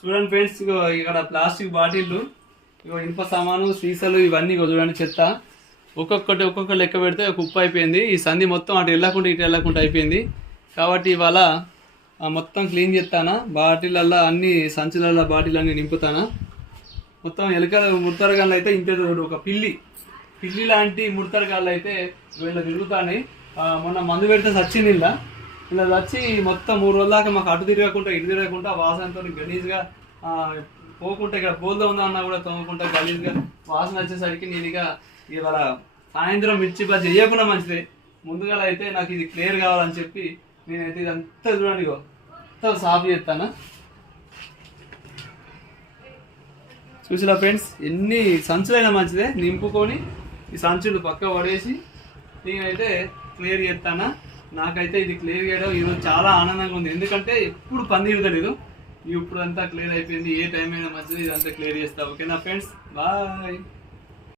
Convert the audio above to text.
చూడండి ఫ్రెండ్స్, ఇగో ఇక్కడ ప్లాస్టిక్ బాటిళ్ళు, ఇగో ఇనుప సామాను, సీసాలు ఇవన్నీ ఇగో చూడండి చెత్త. ఒక్కొక్క లెక్క పెడితే కుప్ప అయిపోయింది. ఈ సంధి మొత్తం అటు వెళ్ళకుండా ఇటు వెళ్ళకుండా అయిపోయింది. కాబట్టి ఇవాళ మొత్తం క్లీన్ చేస్తానా. బాటిళ్ళల్లో అన్ని సంచులలో బాటిల్ అన్ని నింపుతానా. మొత్తం ఎలుకల ముడతరగాళ్ళు అయితే ఇంతే చూడు, ఒక పిల్లి లాంటి ముడతరగాళ్ళు అయితే వీళ్ళు తిరుగుతాయి. మొన్న మందు పెడితే చచ్చింది ఇలా వచ్చి మొత్తం 3 రోజుల దాకా మాకు అటు తిరగకుండా ఇటు తిరగకుండా వాసనతో గలీజ్గా పోకుండా ఇక్కడ బోల్దా ఉందా అన్నా కూడా తోమకుండా గలీజ్గా వాసన వచ్చేసరికి నేను ఇవాళ సాయంత్రం మిర్చి బజ్జీ చేయకుండా మంచిదే. ముందుగా అయితే నాకు ఇది క్లియర్ కావాలని చెప్పి నేనైతే ఇదంతా చూడండి మొత్తం సాఫ్ చేస్తాను. చూసినా ఫ్రెండ్స్, ఎన్ని సంచులైనా మంచిదే నింపుకొని ఈ సంచులు పక్క పడేసి నేనైతే క్లియర్ చేస్తానా. నాకైతే ఇది క్లియర్ చేయడం ఈరోజు చాలా ఆనందంగా ఉంది. ఎందుకంటే ఎప్పుడు పని తిరుగుతలేదు, ఇప్పుడు అంతా క్లియర్ అయిపోయింది. ఏ టైం అయినా మంచిది, ఇదంతా క్లియర్ చేస్తా. ఓకేనా ఫ్రెండ్స్, బాయ్.